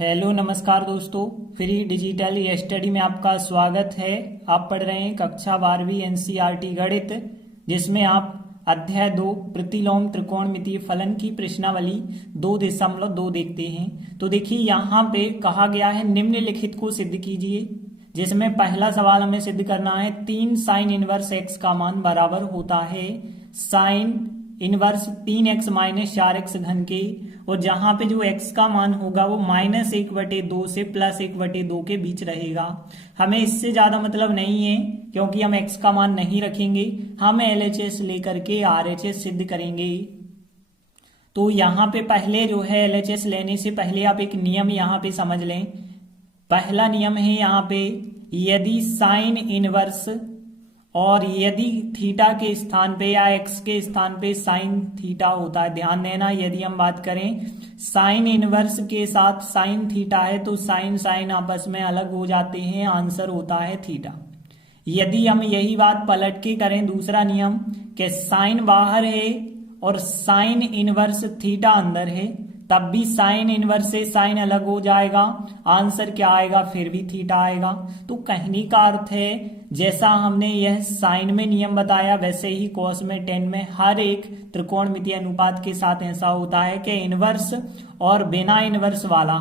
Hello नमस्कार दोस्तों, free digital study में आपका स्वागत है। आप पढ़ रहे हैं कक्षा 12वीं एनसीईआरटी गणित, जिसमें आप अध्याय 2 प्रतिलोम त्रिकोणमितीय फलन की प्रश्नावली 2.2 देखते हैं। तो देखिए यहाँ पे कहा गया है निम्नलिखित को सिद्ध कीजिए, जिसमें पहला सवाल हमें सिद्ध करना है 3 साइन इनवर्स एक्स का मान बराबर होता है sine inverse 3x minus 4x घन के, और जहां पे जो x का मान होगा वो -1/2 से +1/2 के बीच रहेगा। हमें इससे ज्यादा मतलब नहीं है, क्योंकि हम x का मान नहीं रखेंगे, हम LHS लेकर के RHS सिद्ध करेंगे। तो यहाँ पे पहले जो है LHS लेने से पहले आप एक नियम यहाँ पे समझ लें। पहला नियम है यहाँ पे, यदि साइन इनवर्स और यदि थीटा के स्थान पे या एक्स के स्थान पे साइन थीटा होता है, ध्यान देना, यदि हम बात करें साइन इनवर्स के साथ साइन थीटा है तो साइन साइन आपस में अलग हो जाते हैं, आंसर होता है थीटा। यदि हम यही बात पलट के करें, दूसरा नियम कि साइन बाहर है और साइन इनवर्स थीटा अंदर है, तब भी साइन इनवर्स से साइन अलग हो जाएगा, आंसर क्या आएगा, फिर भी थीटा आएगा। तो कहने का अर्थ है, जैसा हमने यह साइन में नियम बताया वैसे ही कॉस में टेन में हर एक त्रिकोणमितीय अनुपात के साथ ऐसा होता है कि इनवर्स और बिना इनवर्स वाला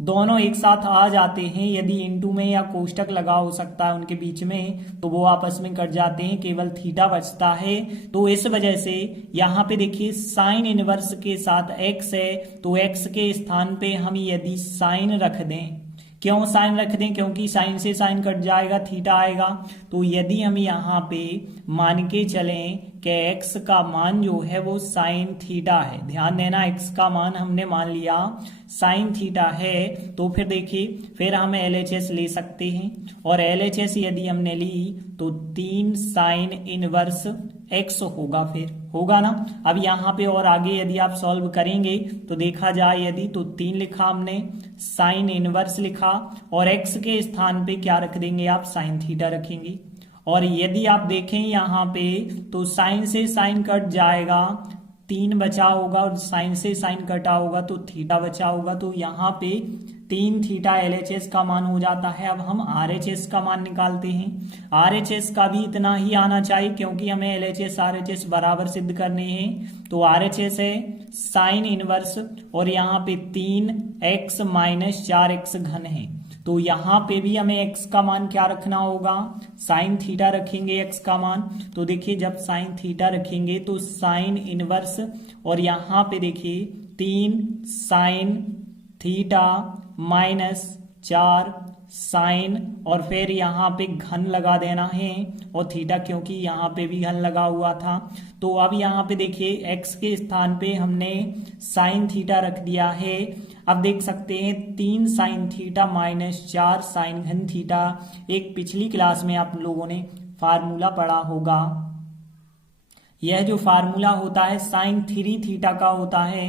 दोनों एक साथ आ जाते हैं। यदि इनटू में या कोष्टक लगा हो सकता है उनके बीच में, तो वो आपस में कट जाते हैं, केवल थीटा बचता है। तो इस वजह से यहाँ पे देखिए साइन इनवर्स के साथ x है, तो x के स्थान पे हम यदि साइन रख दें, क्यों साइन रख दें, क्योंकि साइन से साइन कट जाएगा, थीटा आएगा। तो यदि हम यहाँ पे मान के चलें कि x का मान जो है वो साइन थीटा है, ध्यान देना x का मान हमने मान लिया साइन थीटा है, तो फिर देखिए फिर हम LHS ले सकते हैं, और LHS यदि हमने ली तो 3 साइन इनवर्स x होगा, फिर होगा ना। अब यहाँ पे और आगे यदि आप सॉल्व करेंगे तो देखा जाए, यदि तो 3 लिखा हमने, साइन इनवर्स लिखा, और x के स्थान पे क्या रख देंगे आप, साइन थीटा रखेंगे। और यदि आप देखें यहाँ पे तो साइन से साइन कट जाएगा, 3 बचा होगा, और साइन से साइन कटा होगा तो थीटा बचा होगा। तो यहाँ पे 3 थीटा LHS का मान हो जाता है। अब हम RHS का मान निकालते हैं। RHS का भी इतना ही आना चाहिए, क्योंकि हमें LHS RHS बराबर सिद्ध करने हैं। तो RHS है साइन इनवर्स, और यहाँ पे 3x माइनस 4x घन है, तो यहाँ पे भी हमें x का मान क्या रखना होगा, साइन थीटा रखेंगे x का मान। तो देखिए जब साइन थीटा रखेंगे तो साइन इनवर्स, और यहाँ पे देखिए 3 साइन थीटा माइनस 4 साइन, और फिर यहाँ पे घन लगा देना है, और थीटा क्योंकि यहाँ पे भी घन लगा हुआ था। तो अब यहाँ पे देखिए x के स्थान पे हमने साइन थीटा रख दिया है। अब देख सकते हैं 3 साइन थीटा माइनस 4 साइन घन थीटा, एक पिछली क्लास में आप लोगों ने फार्मूला पढ़ा होगा। यह जो फार्मूला होता है साइन 3 थीटा का होता है,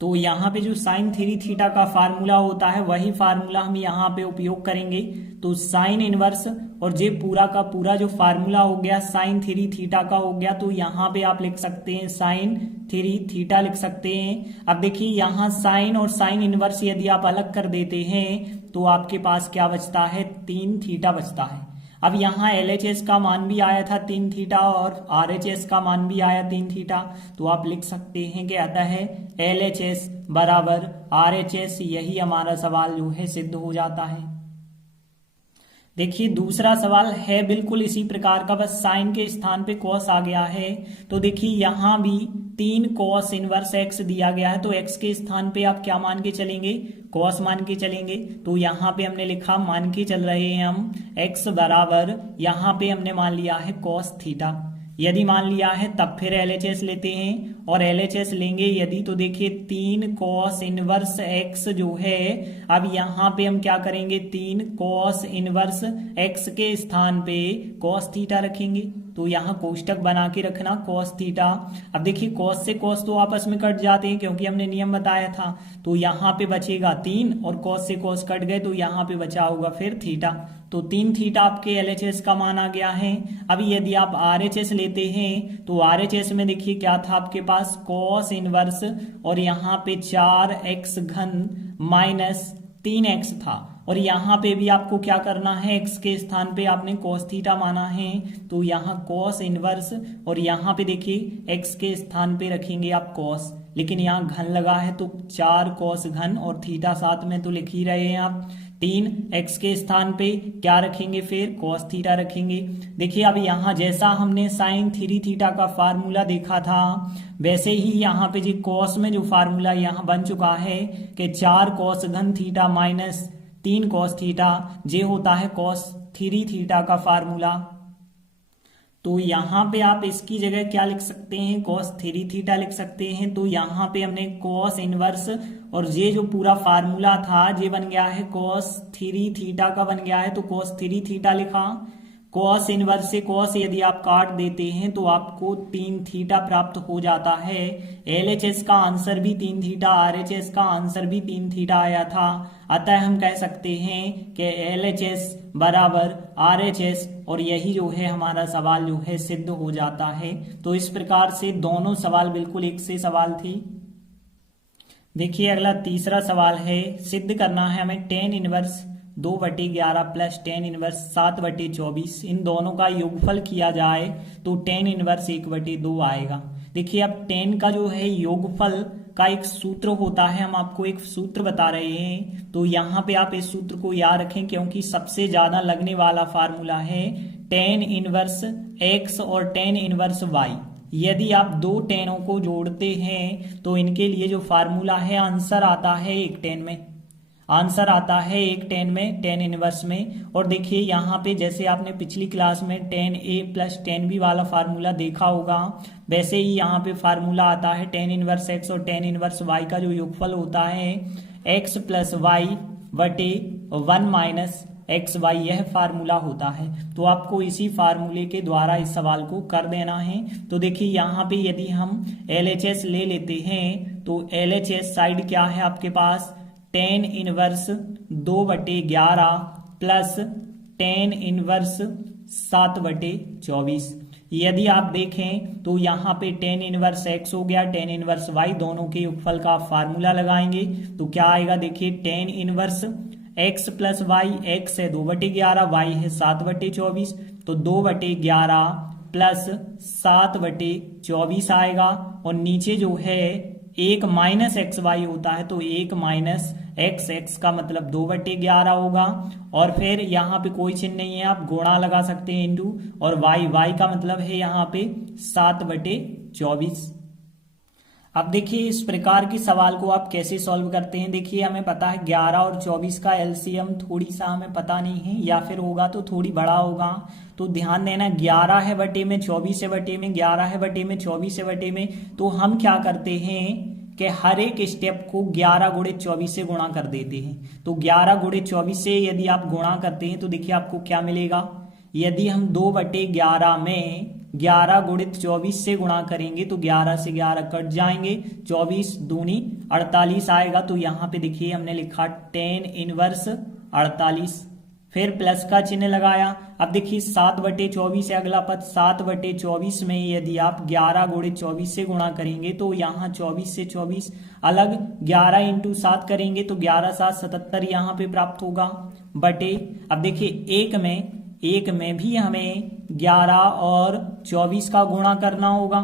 तो यहाँ पे जो साइन 3 थीटा का फार्मूला होता है वही फार्मूला हम यहाँ पे उपयोग करेंगे। तो साइन इनवर्स और जे पूरा का पूरा जो फार्मूला हो गया साइन 3 थीटा का हो गया, तो यहाँ पे आप लिख सकते हैं साइन 3 थीटा लिख सकते हैं। अब देखिए यहाँ साइन और साइन इनवर्स यदि आप अलग कर देते हैं तो आपके पास क्या बचता है, 3 थीटा बचता है। अब यहाँ LHS का मान भी आया था 3 थीटा और RHS का मान भी आया 3 थीटा, तो आप लिख सकते हैं कि अतः LHS बराबर RHS, यही हमारा सवाल जो है सिद्ध हो जाता है। देखिए दूसरा सवाल है बिल्कुल इसी प्रकार का, बस साइन के स्थान पे कॉस आ गया है। तो देखिए यहाँ भी 3 कॉस इनवर्स x दिया गया है, तो x के स्थान पे आप क्या मान के चलेंगे, कॉस मान के चलेंगे। तो यहाँ पे हमने लिखा, मान के चल रहे हैं हम x बराबर, यहाँ पे हमने मान लिया है कॉस थीटा। यदि मान लिया है तब फिर LHS लेते हैं, और LHS लेंगे यदि तो देखिए 3 कॉस इनवर्स x जो है, अब यहाँ पे हम क्या करेंगे, 3 कॉस इनवर्स x के स्थान पे कॉस थीटा रखेंगे। तो यहाँ कोष्टक बना के रखना cos थीटा। अब देखिए cos से cos तो आपस में कट जाते हैं क्योंकि हमने नियम बताया था, तो यहाँ पे बचेगा 3 और cos से cos कट गए तो यहाँ पे बचा होगा फिर थीटा। तो 3 थीटा आपके LHS का मान आ गया है। अब यदि आप RHS लेते हैं तो RHS में देखिए क्या था आपके पास, cos इनवर्स और यहाँ पे 4x घन माइनस 3x था, और यहाँ पे भी आपको क्या करना है, x के स्थान पे आपने cos थीटा माना है, तो यहाँ cos इनवर्स और यहाँ पे देखिए x के स्थान पे रखेंगे आप cos, लेकिन यहाँ घन लगा है तो 4 cos घन और थीटा साथ में तो लिख ही रहे हैं आप। 3 x के स्थान पे क्या रखेंगे, फिर cos थीटा रखेंगे। देखिए अब यहाँ जैसा हमने sin 3 थीटा का फार्मूला देखा था, वैसे ही यहाँ पे जी cos में जो फार्मूला यहाँ बन चुका है कि 4 cos घन थीटा माइनस 3 cos थीटा, ये होता है cos 3 थीटा का फार्मूला। तो यहाँ पे आप इसकी जगह क्या लिख सकते हैं, cos 3 थीटा लिख सकते हैं। तो यहाँ पे हमने cos इनवर्स और ये जो पूरा फार्मूला था ये बन गया है cos 3 थीटा का बन गया है, तो cos 3 थीटा लिखा। cos इनवर्स से cos यदि आप काट देते हैं तो आपको 3 थीटा प्राप्त हो जाता है। LHS का आंसर भी 3 थीटा, RHS का आंसर भी 3 थीटा आया था। अतः हम कह सकते हैं कि LHS बराबर RHS, और यही जो है हमारा सवाल जो है सिद्ध हो जाता है। तो इस प्रकार से दोनों सवाल बिल्कुल एक से सवाल थी। देखिए अगला तीसरा सवाल है, सिद्ध करना है हमें tan inverse 2/11 plus tan inverse 7/24, इन दोनों का योगफल किया जाए तो tan इनवर्स 1/2 आएगा। देखिए अब tan का जो है योगफल का एक सूत्र होता है, हम आपको एक सूत्र बता रहे हैं, तो यहाँ पे आप इस सूत्र को याद रखें क्योंकि सबसे ज्यादा लगने वाला फार्मूला है tan इनवर्स x और tan इनवर्स y। यदि आप दो टेनों को जोड़ते हैं तो इनके लिए जो फार्मूला है आंसर आता है 1 tan में, आंसर आता है 1 tan में, tan इनवर्स में। और देखिए यहाँ पे जैसे आपने पिछली क्लास में tan a plus tan b वाला फार्मूला देखा होगा, वैसे ही यहाँ पे फार्मूला आता है tan इनवर्स x और tan इनवर्स y का जो योगफल होता है x प्लस वाई बटे 1 माइनस एक्स वाई, यह फार्मूला होता है। तो आपको इसी फार्मूले के द्वारा इस सवाल को कर देना है। तो देखिए यहाँ पे यदि हम LHS ले लेते हैं तो LHS साइड क्या है आपके पास, tan inverse 2/11 plus tan inverse 7/24। यदि आप देखें तो यहाँ पे tan इनवर्स x हो गया, tan इनवर्स y, दोनों के योगफल का फार्मूला लगाएंगे तो क्या आएगा, देखिए tan inverse x plus y, x है 2/11, y है 7/24, तो 2/11 प्लस 7/24 आएगा। और नीचे जो है 1 माइनस एक्स वाई होता है तो 1 माइनस एक्स एक्स का मतलब 2/11 होगा। और फिर यहाँ पे कोई चिन्ह नहीं है, आप गुणा लगा सकते हैं इंटू, और वाई, वाई का मतलब है यहाँ पे 7/24। अब देखिए इस प्रकार के सवाल को आप कैसे सॉल्व करते हैं। देखिए हमें पता है 11 और 24 का एलसीएम थोड़ी सा हमें पता नहीं है, या फिर होगा तो थोड़ी बड़ा होगा। तो ध्यान देना 11 है बटे में 24 है बटे में, 11 है बटे में 24 है बटे में, तो हम क्या करते हैं कि हर एक स्टेप को 11 गुणित 24 से गुणा कर देते हैं। तो 11 गुणित 24 से यदि आप गुणा करते हैं तो देखिए आपको क्या मिलेगा, यदि हम 2/11 में 11 गुणित 24 से गुणा करेंगे तो 11 से 11 कट जाएंगे, 24 दूनी 48 आएगा। तो यहाँ पे देखिए हमने लिखा tan इनवर्स 48, फिर प्लस का चिन्ह लगाया। अब देखिए 7/24 है अगला पद, 7/24 में यदि आप 11 गुणित 24 से गुणा करेंगे तो यहाँ 24 से 24 अलग, 11 इंटू 7 करेंगे तो 11 7 77 यहाँ पे प्राप्त होगा बटे। अब देखिए एक में भी हमें 11 और 24 का गुणा करना होगा,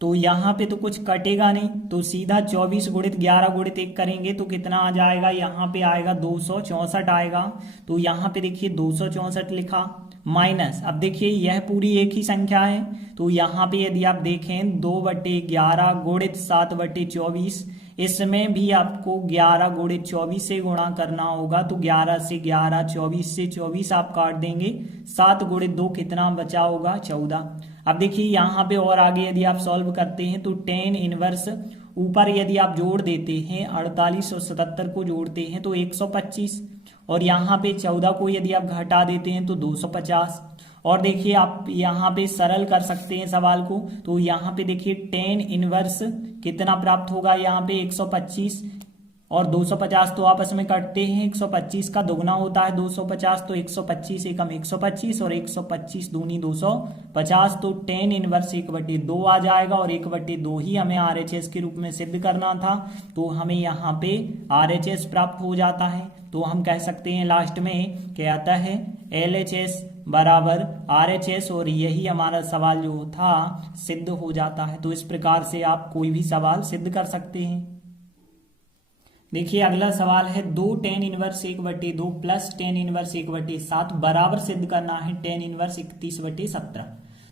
तो यहाँ पे तो कुछ कटेगा नहीं, तो सीधा 24 गुणित 11 गुणित 1 करेंगे तो कितना आ जाएगा, यहाँ पे आएगा 264 आएगा। तो यहाँ पे देखिए 264 लिखा माइनस, अब देखिए यह पूरी एक ही संख्या है, तो यहाँ पे यदि आप देखें 2/11 गुणित 7/24, इसमें भी आपको 11 गुणित 24 से गुणा करना होगा। तो 11 से 11, 24 से 24 आप काट देंगे, 7 गुणित 2 कितना बचा होगा, 14। अब देखिए यहाँ पे और आगे यदि आप सॉल्व करते हैं तो tan इनवर्स ऊपर यदि आप जोड़ देते हैं 48 और 77 को जोड़ते हैं तो 125, और यहाँ पे 14 को यदि आप घटा देते हैं तो 250, और देखिए आप यहाँ पे सरल कर सकते हैं सवाल को। तो यहाँ पे देखिए टेन इनवर्स कितना प्राप्त होगा, यहाँ पे 125 और 250 तो आपस में कटते हैं, 125 का दोगुना होता है 250, तो 125 एकम 125 और 125 दूनी 250, तो टेन इनवर्स 1/2 आ जाएगा और 1/2 ही हमें RHS के रूप में सिद्ध करना था। तो हमें यहाँ पे RHS प्राप्त हो जाता है। तो हम कह सकते हैं लास्ट में क्या आता है, LHS बराबर RHS, और यही हमारा सवाल जो था सिद्ध हो जाता है। तो इस प्रकार से आप कोई भी सवाल सिद्ध कर सकते हैं। देखिए अगला सवाल है 2 tan inverse 1/2 plus tan inverse 1/7 बराबर सिद्ध करना है tan इनवर्स 31/17।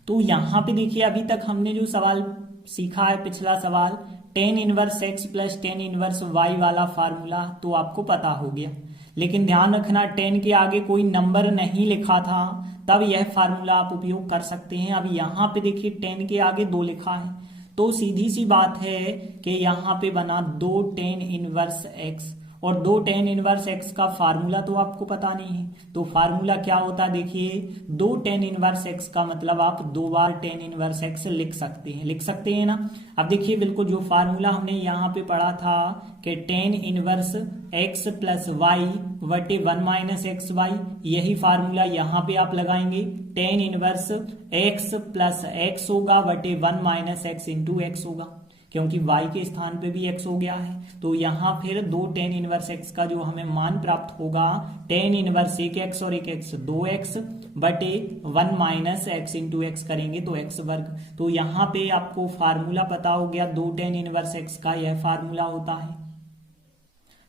तो यहाँ पे देखिए अभी तक हमने जो सवाल सीखा है, पिछला सवाल tan inverse x plus tan inverse y वाला फार्मूला तो आपको पता हो गया, लेकिन ध्यान रखना tan के आगे कोई नंबर नहीं लिखा था, तब यह फार्मूला आप उपयोग कर सकते हैं। अब यहाँ पे देखिए tan के आगे 2 लिखा है, तो सीधी सी बात है कि यहाँ पे बना 2 tan इनवर्स x, और 2 tan इनवर्स x का फार्मूला तो आपको पता नहीं है। तो फार्मूला क्या होता है, देखिए 2 tan इनवर्स x का मतलब आप 2 बार tan इनवर्स x लिख सकते हैं ना। अब देखिए बिल्कुल जो फार्मूला हमने यहाँ पे पढ़ा था कि tan inverse x plus y बटे 1 माइनस एक्स वाई, यही फार्मूला यहाँ पे आप लगाएंगे। tan inverse x plus x होगा बटे 1 माइनस एक्स इंटू एक्स होगा, क्योंकि y के स्थान पे भी x हो गया है। तो यहाँ फिर 2 tan इनवर्स x का जो हमें मान प्राप्त होगा, tan इनवर्स 1x और 1x 2x बटे 1 माइनस एक्स इंटू एक्स करेंगे तो x वर्ग। तो यहाँ पे आपको फार्मूला पता हो गया 2 tan इनवर्स x का यह फार्मूला होता है।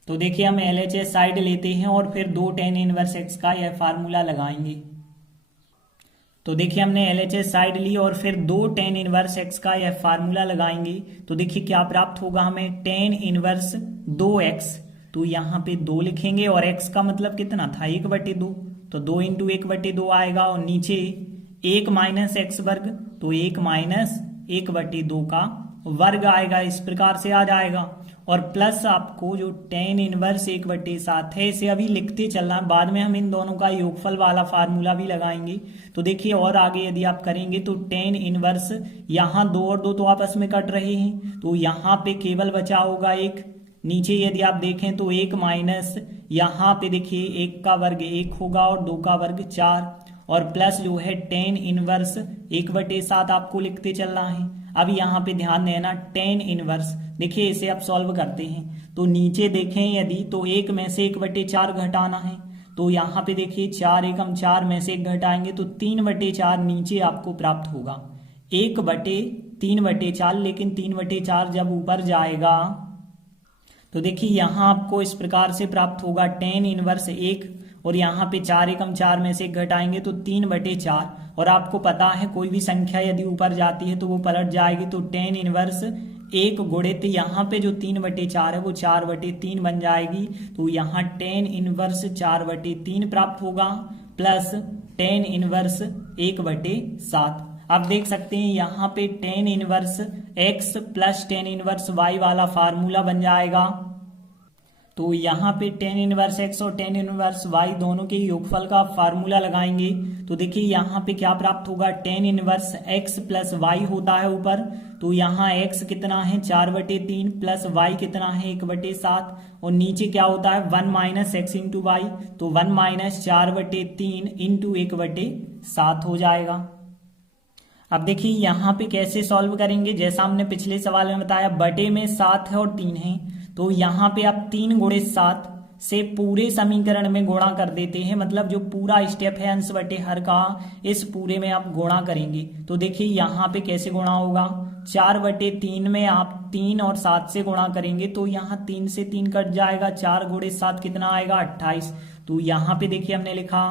तो देखिए हम LHS साइड लेते हैं और फिर 2 tan इनवर्स x का यह फार्मूला लगाएंगे। तो देखिए हमने LHS साइड ली और फिर 2 tan इनवर्स x का यह फार्मूला लगाएंगे। तो देखिए क्या प्राप्त होगा हमें, tan इनवर्स 2x, तो यहाँ पे 2 लिखेंगे और x का मतलब कितना था 1/2, तो 2 इंटू 1/2 आएगा, और नीचे 1 माइनस एक्स वर्ग, तो 1 माइनस 1/2 का वर्ग आएगा, इस प्रकार से आ जाएगा। और प्लस आपको जो tan इनवर्स 1/7 है इसे अभी लिखते चलना है, बाद में हम इन दोनों का योगफल वाला फार्मूला भी लगाएंगे। तो देखिए और आगे यदि आप करेंगे तो tan इनवर्स, यहाँ 2 और 2 तो आपस में कट रहे हैं, तो यहाँ पे केवल बचा होगा 1। नीचे यदि आप देखें तो 1 माइनस, यहाँ पे देखिए 1 का वर्ग 1 होगा और 2 का वर्ग 4, और प्लस जो है tan इनवर्स 1/7 आपको लिखते चलना है। अब यहाँ पे ध्यान देना, tan इनवर्स देखिए इसे आप सॉल्व करते हैं तो नीचे देखें यदि, तो 1 में से 1/4 घटाना है, तो यहाँ पे देखिए 4 एकम 4 में से 1 घटाएंगे तो 3/4 नीचे आपको प्राप्त होगा, 1/3/4, लेकिन 3/4 जब ऊपर जाएगा तो देखिए यहाँ आपको इस प्रकार से प्राप्त होगा tan इनवर्स 1, और यहाँ पे 4 एकम 4 में से 1 घटाएंगे तो 3/4, और आपको पता है कोई भी संख्या यदि ऊपर जाती है तो वो पलट जाएगी, तो tan इनवर्स 1 गुणित यहाँ पे जो 3/4 है वो 4/3 बन जाएगी। तो यहाँ tan इनवर्स 4/3 प्राप्त होगा, प्लस tan इनवर्स 1/7। आप देख सकते हैं यहाँ पे tan inverse x plus tan inverse y वाला फार्मूला बन जाएगा। तो यहाँ पे tan इनवर्स x और tan इनवर्स y दोनों के योगफल का फार्मूला लगाएंगे। तो देखिए यहाँ पे क्या प्राप्त होगा, tan inverse x plus y होता है ऊपर, तो यहाँ x कितना है 4/3 प्लस y कितना है 1/7, और नीचे क्या होता है 1 माइनस एक्स इंटू वाई, तो 1 माइनस 4/3 इंटू 1/7 हो जाएगा। अब देखिए यहाँ पे कैसे सॉल्व करेंगे, जैसा हमने पिछले सवाल में बताया, बटे में 7 है और 3 है, तो यहाँ पे आप 3 गुणे 7 से पूरे समीकरण में गुणा कर देते हैं, मतलब जो पूरा स्टेप है अंश बटे हर का, इस पूरे में आप गुणा करेंगे। तो देखिए यहाँ पे कैसे गुणा होगा, 4/3 में आप 3 और 7 से गुणा करेंगे तो यहाँ 3 से 3 कट जाएगा, 4 गुणे 7 कितना आएगा 28। तो यहाँ पे देखिए हमने लिखा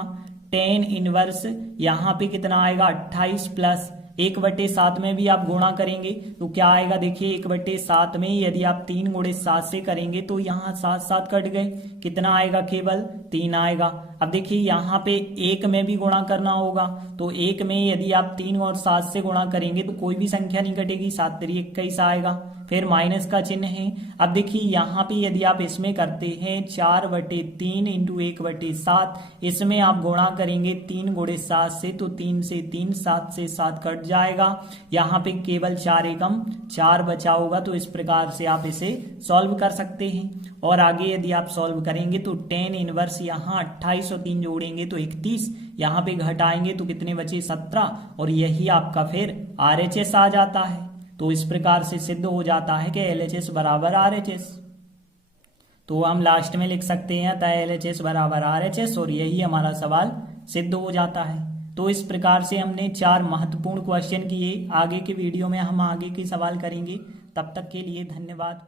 tan इनवर्स, यहाँ पे कितना आएगा 28 प्लस 1/7 में भी आप गुणा करेंगे तो क्या आएगा, देखिए 1/7 में यदि आप 3 गुणे 7 से करेंगे तो यहाँ 7 7 कट गए, कितना आएगा केवल 3 आएगा। अब देखिए यहाँ पे 1 में भी गुणा करना होगा, तो 1 में यदि आप 3 और 7 से गुणा करेंगे तो कोई भी संख्या नहीं कटेगी, 7 3 21 आएगा, फिर माइनस का चिन्ह है। अब देखिए यहाँ पे यदि आप इसमें करते हैं 4/3 इंटू 1/7, इसमें आप गुणा करेंगे 3 गुणे 7 से, तो 3 से 3, 7 से 7 कट जाएगा। यहाँ पे केवल 4 एकम 4 बचा होगा। तो इस प्रकार से आप इसे सॉल्व कर सकते हैं। और आगे यदि आप सॉल्व करेंगे तो tan इनवर्स यहाँ 28 और 3 जोड़ेंगे तो 31, यहाँ पे घटाएंगे तो कितने बचे 17, और यही आपका फिर RHS आ जाता है। तो इस प्रकार से सिद्ध हो जाता है कि LHS बराबर RHS। तो हम लास्ट में लिख सकते हैं अतः LHS बराबर RHS, और यही हमारा सवाल सिद्ध हो जाता है। तो इस प्रकार से हमने 4 महत्वपूर्ण क्वेश्चन किए। आगे के वीडियो में हम आगे के सवाल करेंगे। तब तक के लिए धन्यवाद।